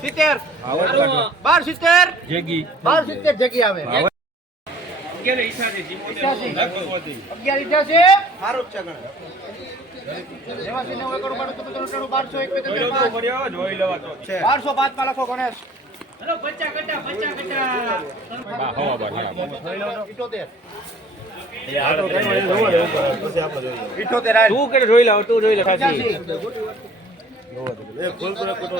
સિત્તેર બાર સિત્તેર જગી બાર સિત્તેર જગ્યા આવે અગિયાર. લાખો. અગિયાર છે. ગણે. બારસો છે. પાંચમાં ગણેશ. તું. કે જોઈ લે તું જોઈ લે ખાસી.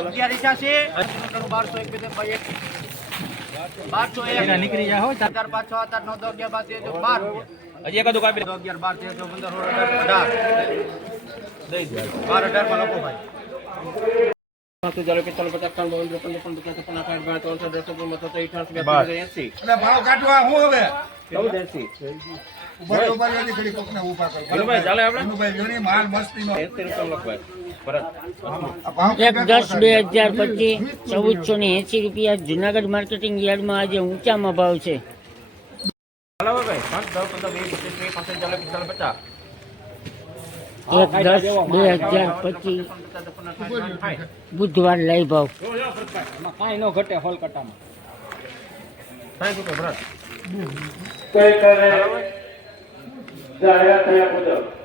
અગિયાર ઇઠ્યાસી અઠ્ઠાણું બારસો એક બે બારસો એક. નીકળી જાય હો ચાર પાંચ છ સાત નવ દસ અગિયાર બાર તેર બાર. હજી એકાદું કાપી અગિયાર બાર તેર પંદર સોળ અઢાર બાર અઢારમાં લખો ભાઈ. ભાવ કાઢવા હું હવે? ઊભા રહો, ઊભા રહો, ઘડી કોકને ઊભા કરો. વિનુભાઈ, ચાલે આપણે? ભાઈ જોની માલ મસ્તીનો. આ ભાવ એક દસ બે હજાર પચીસ ચૌદસો ને એસી રૂપિયા જુનાગઢ માર્કેટિંગ યાર્ડમાં આજે ઊંચામાં ભાવ છે. એક દસ બે હજાર પચીસ બુધવાર લઈ ભાવ. કાંઈ ન ઘટે હોલ કટામાં એક મિનિટ હોય.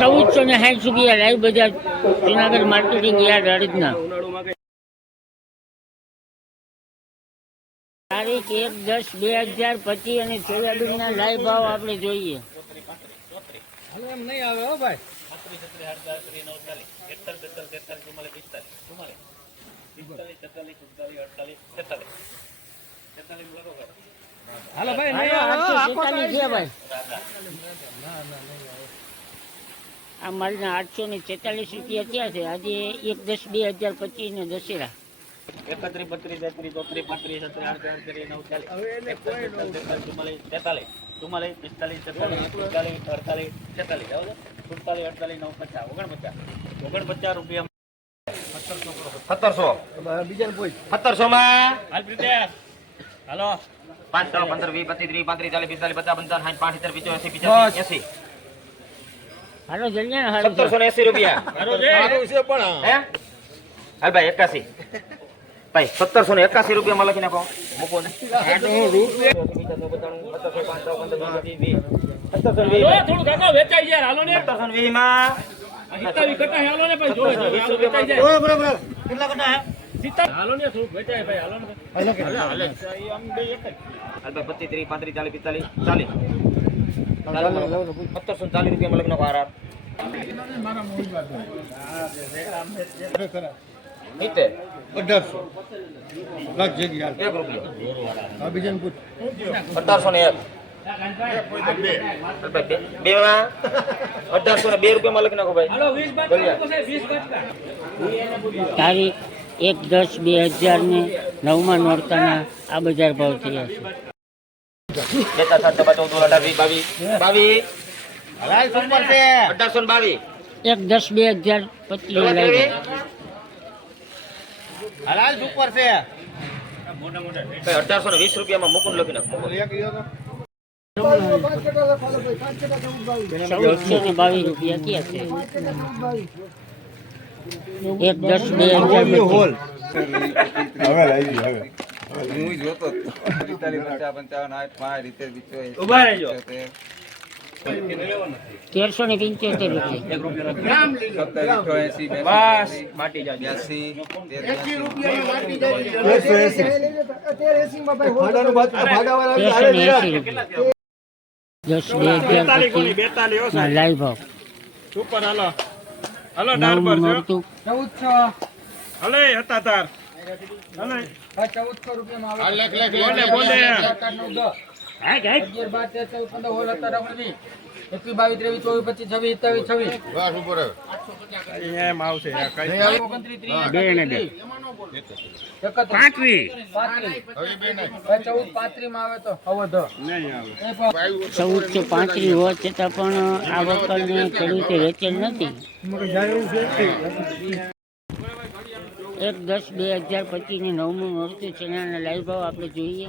ચૌદસો ને સાઠ રૂપિયા લાઈવ બજાર જુનાગઢ માર્કેટિંગ યાર્ડ હળદના તારીખ એક દસ બે હજાર પચીસ અને સોયાબીનના લાઈવ ભાવ આપણે જોઈએ. એમ નહીં આવે હો ભાઈ. હાલો પચીસ ને દશેરા એકત્રીસ બત્રીસ તેત્રીસ ચોત્રીસ પાંત્રીસ તેતાલીસ ચુમ્માલીસ પિસ્તાલીસ છેતાલીસ અડતાલીસ છેતાલીસ સુડતાલીસ અડતાલીસ નવ પચાસ ઓગણપચાસ ઓગણપચાસ રૂપિયા સત્તરસો બીજાને પૂછ સત્તરસો માં હાલ પ્રિતેશ હાલો પાંચ દસ પંદર વીસ પચીસ ત્રીસ પાંત્રીસ ચાલીસ પિસ્તાલીસ પચાસ પંચાવન સાઠ પાંચ સિત્તેર પિચોતેર પિચાસી એસી હાલો જલ્દી ને હારું સત્તરસો ને એસી રૂપિયા હાલો છે હે હાલ ભાઈ એકાસી ભાઈ સત્તરસો ને એકાસી રૂપિયામાં લખી નાખો મૂકો ને થોડું કાકા વેચાઈ જાય હાલો ને સત્તરસો ને વીસમાં સિત્તાવીસ કટા હાલો ને ભાઈ જોવે હાલો વેચાઈ જાય. બરાબર બરાબર કેટલા કટા હે સિત્તાવીસ હાલો ને થોડું વેચાય ભાઈ હાલો ને હાલો કે હાલે આમ બે એક હાલ ભાઈ પચીસ ત્રીસ પાંત્રીસ ચાલીસ સત્તરસો સિત્તેર અઢારસો લાખ જગ્યા એક રૂપિયા. આ બીજાને પૂછ. અઢારસો ને એક. બે- બે અઢારસો ને બે રૂપિયામાં લખી નાખો ભાઈ તારીખ એક દસ બે હજાર ને નવમાં નોરતાના આ બજાર ભાવ થયા છે. અઢારસો બાવીસ એક દસ બે હજાર પચીસ લઈ સુપર છે. અઢારસો ને વીસ રૂપિયામાં મુકુન લખી નાખો ચૌદસો બાવીસ રૂપિયા થયા છે એક દસ બે હજાર પચીસ ઊભા રહેજો તેરસો ને પંચોતેર તેરસો ને રૂપિયા. દસ બે હજાર ભાવ સુપર હાલો. હાલો ડાર પર છો હલે હતા તાર હલે ચૌદસો રૂપિયા બોલે બોલે. એકવીસ બાવીસ ત્રેવીસ ચોવીસ પચીસ છવ્વીસ છવ્વીસ. બસ ઉપર ઓગણત્રીસ ત્રીસ. ચૌદ આવે તો હવે ધ ચૌદસો પાંત્રીસ હોવા છતાં પણ આ વખતને ખેડૂતે વેચેલ નથી. એક દસ બે હજાર પચીસની નવમું નોરતું ચણાના લાઈવ ભાવ આપણે જોઈએ.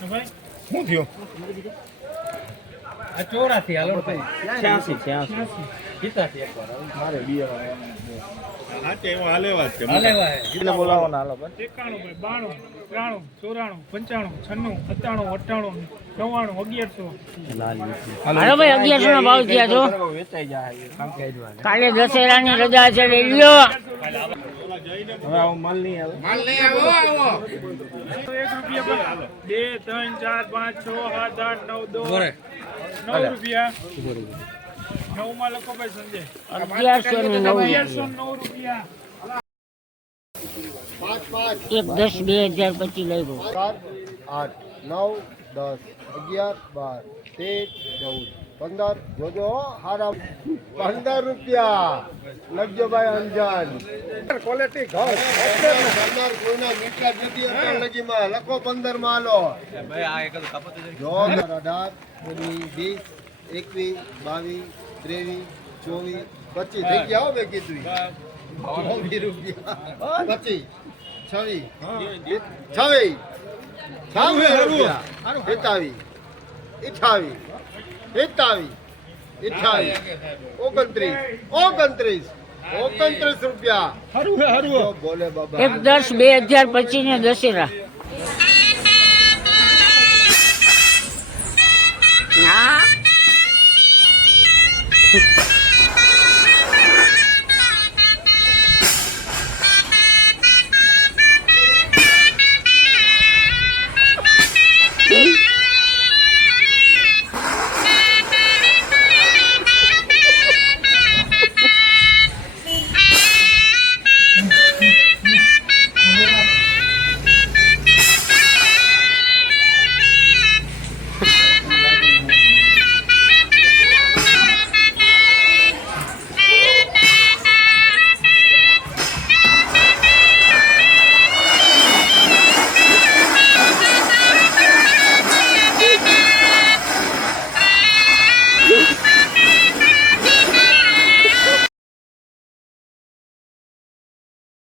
શું થયું? આ ચોરાથી હાલો છ્યાસી છ્યાસી. પિતાથી એકવાર એટલે બોલાવો ના. હાલો ભાઈ. એકાણું ભાઈ બાણું ત્રાણું ચોરાણું પંચાણું છન્નું સત્તાણું અઠ્ઠાણું નવ્વાણું અગિયારસો. હાલો ભાઈ અગિયારસો નો ભાવ થયા છો. કાલે દશેરાની રજા છે લઈ લ્યો. હવે આવો માલ નહીં આવે. એક રૂપિયા ભાઈ બે ત્રણ ચાર પાંચ છ સાત આઠ નવ દો બોરે નવ રૂપિયા. નવમાં લખો ભાઈ સંજય. અગિયારસો ને નવ. અગિયારસો નવ રૂપિયા. એક દસ બે હજાર પચીસ લઈ ગયો સાત આઠ નવ દસ અગિયાર બાર તેર ચૌદ. પંદર જોજો હારા પંદર રૂપિયા. લખજો ભાઈ અંજાન. ક્વોલિટી ઘર પંદર કોઈના મીઠા નથી અત્યાર લગીમાં. લખો પંદરમાં લો જો અઢાર ઓગણીસ વીસ એકવીસ બાવીસ ત્રેવીસ ચોવીસ પચીસ. થઈ ગયા હો મેં કીધું રૂપિયા. પચીસ. છવ્વીસ. છવ્વીસ. છવ્વીસ રૂપિયા. એતાવીસ અઠાવીસ એતાવીસ અઠાવીસ ઓગણત્રીસ ઓગણત્રીસ ઓગણત્રીસ રૂપિયા. બોલે બાબા. એક દસ બે હજાર પચીસ ને દશેરા. હા.